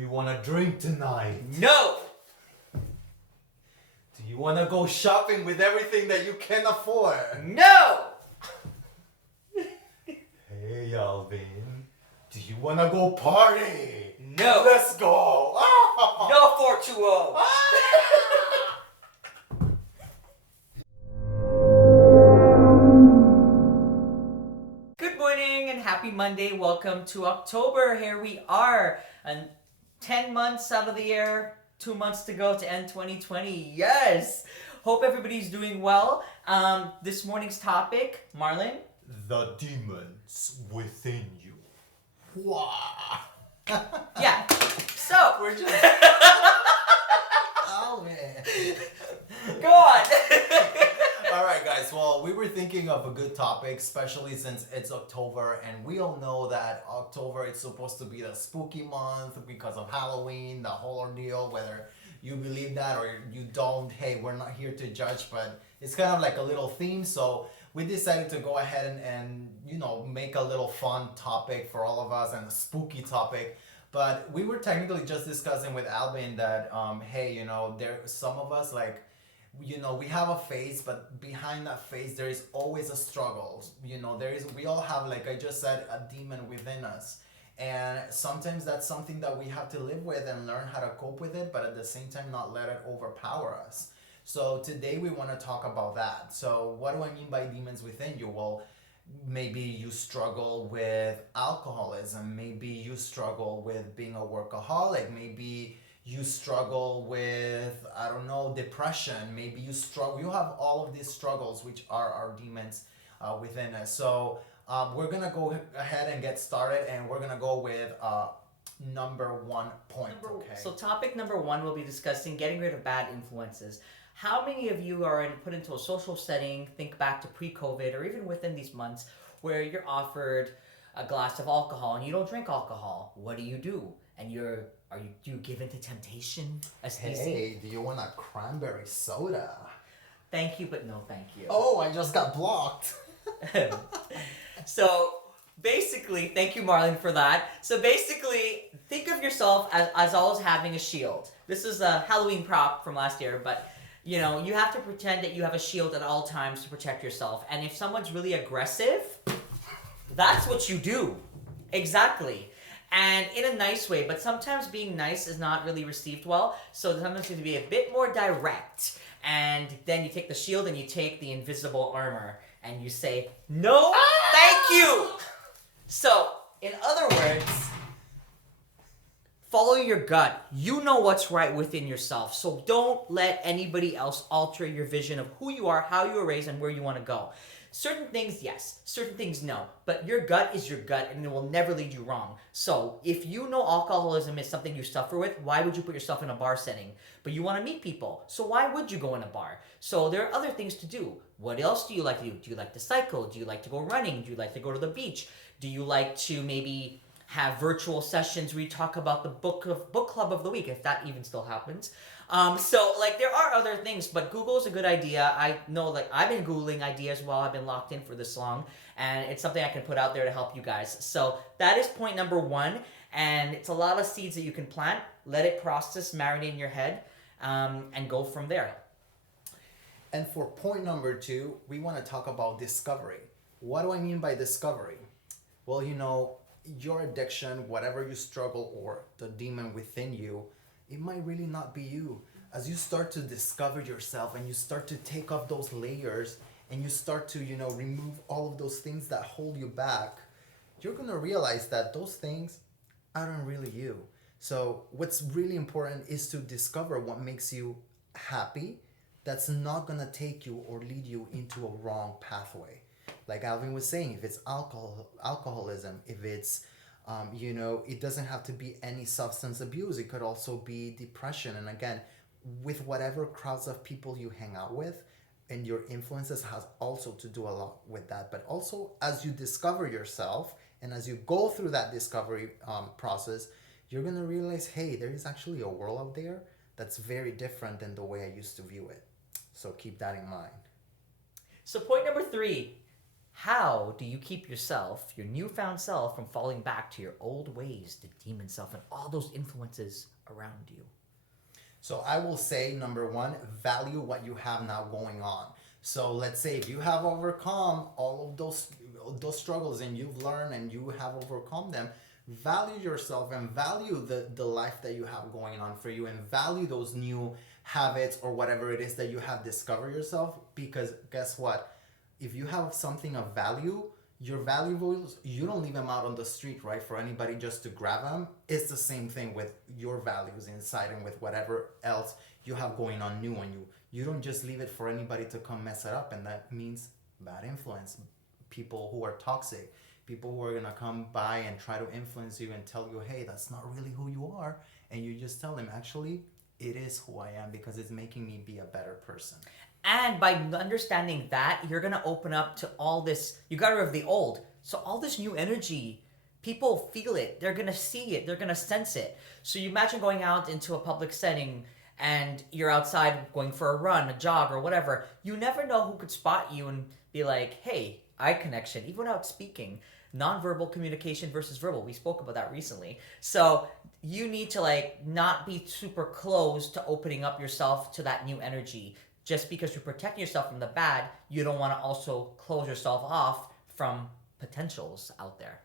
you want to drink tonight? No! Do you want to go shopping with everything that you can afford? No! Hey, Alvin. Do you want to go party? No! Let's go! No 420! Good morning and happy Monday. Welcome to October. Here we are. And 10 months out of the year, 2 months to go to end 2020. Yes! Hope everybody's doing well. This morning's topic, Marlon. The demons within you. Wow. Yeah. So, We're just... Oh, man. go on. All right, guys. Well, we were thinking of a good topic, especially since it's October, and we all know that October is supposed to be the spooky month because of Halloween, the whole ordeal. Whether you believe that or you don't, hey, we're not here to judge, but it's kind of like a little theme. So we decided to go ahead and make a little fun topic for all of us and a spooky topic. But we were technically just discussing with Alvin that, hey, there some of us we have a face, but behind that face there is always a struggle. We all have, like I just said, a demon within us. And sometimes that's something that we have to live with and learn how to cope with it, but at the same time not let it overpower us. So today we want to talk about that. So what do I mean by demons within you? Well, maybe you struggle with alcoholism. Maybe you struggle with being a workaholic. Maybe you struggle with, I don't know, depression. Maybe you have all of these struggles, which are our demons within us. So we're going to go ahead and get started, and we're going to go with number 1 point. Okay. So topic number 1, we'll be discussing getting rid of bad influences. How many of you are put into a social setting, think back to pre-COVID or even within these months, where you're offered a glass of alcohol and you don't drink alcohol? What do? And do you give in to temptation? Hey, do you want a cranberry soda? Thank you, but no thank you. Oh, I just got blocked. So basically, thank you, Marlon, for that. So basically, think of yourself as always having a shield. This is a Halloween prop from last year, but you have to pretend that you have a shield at all times to protect yourself. And if someone's really aggressive, that's what you do. Exactly. And in a nice way, but sometimes being nice is not really received well. So sometimes you have to be a bit more direct. And then you take the shield and you take the invisible armor and you say, no, thank you. So, in other words, follow your gut. You know what's right within yourself. So don't let anybody else alter your vision of who you are, how you were raised, and where you want to go. Certain things, yes. Certain things, no. But your gut is your gut, and it will never lead you wrong. So if you know alcoholism is something you suffer with, why would you put yourself in a bar setting? But you want to meet people. So why would you go in a bar? So there are other things to do. What else do you like to do? Do you like to cycle? Do you like to go running? Do you like to go to the beach? Do you like to maybe have virtual sessions where you talk about the book club of the week, if that even still happens? So there are other things, but Google is a good idea. I know, I've been Googling ideas while I've been locked in for this long, and it's something I can put out there to help you guys. So that is point number 1, and it's a lot of seeds that you can plant. Let it process, marinate in your head, and go from there. And for point number 2, we want to talk about discovery. What do I mean by discovery? Well, your addiction, whatever you struggle, or the demon within you, it might really not be you. As you start to discover yourself and you start to take off those layers and you start to, remove all of those things that hold you back, you're going to realize that those things aren't really you. So what's really important is to discover what makes you happy, that's not going to take you or lead you into a wrong pathway. Like Alvin was saying, if it's alcoholism, if it's, it doesn't have to be any substance abuse. It could also be depression. And again, with whatever crowds of people you hang out with, and your influences has also to do a lot with that. But also, as you discover yourself and as you go through that discovery process, you're going to realize, hey, there is actually a world out there that's very different than the way I used to view it. So keep that in mind. So point number 3, How do you keep yourself, your newfound self, from falling back to your old ways, the demon self, and all those influences around you? So I will say, number one, value what you have now going on. So let's say if you have overcome all of those struggles and you've learned and you have overcome them, value yourself and value the life that you have going on for you, and value those new habits or whatever it is that you have discovered yourself. Because guess what? If you have something of value, your valuables, you don't leave them out on the street, right, for anybody just to grab them. It's the same thing with your values inside and with whatever else you have going on new on you. You don't just leave it for anybody to come mess it up, and that means bad influence, people who are toxic, people who are going to come by and try to influence you and tell you, hey, that's not really who you are. And you just tell them, actually, it is who I am because it's making me be a better person. And by understanding that, you're going to open up to all this. You got rid of the old. So all this new energy, people feel it. They're going to see it. They're going to sense it. So you imagine going out into a public setting and you're outside going for a run, a jog, or whatever. You never know who could spot you and be like, hey, eye connection, even without speaking. Nonverbal communication versus verbal. We spoke about that recently. So you need to not be super close to opening up yourself to that new energy. Just because you're protecting yourself from the bad, you don't want to also close yourself off from potentials out there.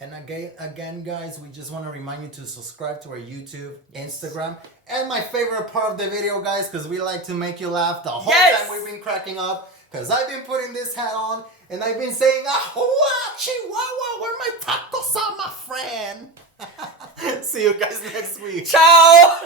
And again, guys, we just want to remind you to subscribe to our YouTube, Instagram, and my favorite part of the video, guys, because we like to make you laugh the whole time we've been cracking up. Because I've been putting this hat on, and I've been saying, "Ahua, Chihuahua, where my tacos are, my friend." See you guys next week. Ciao!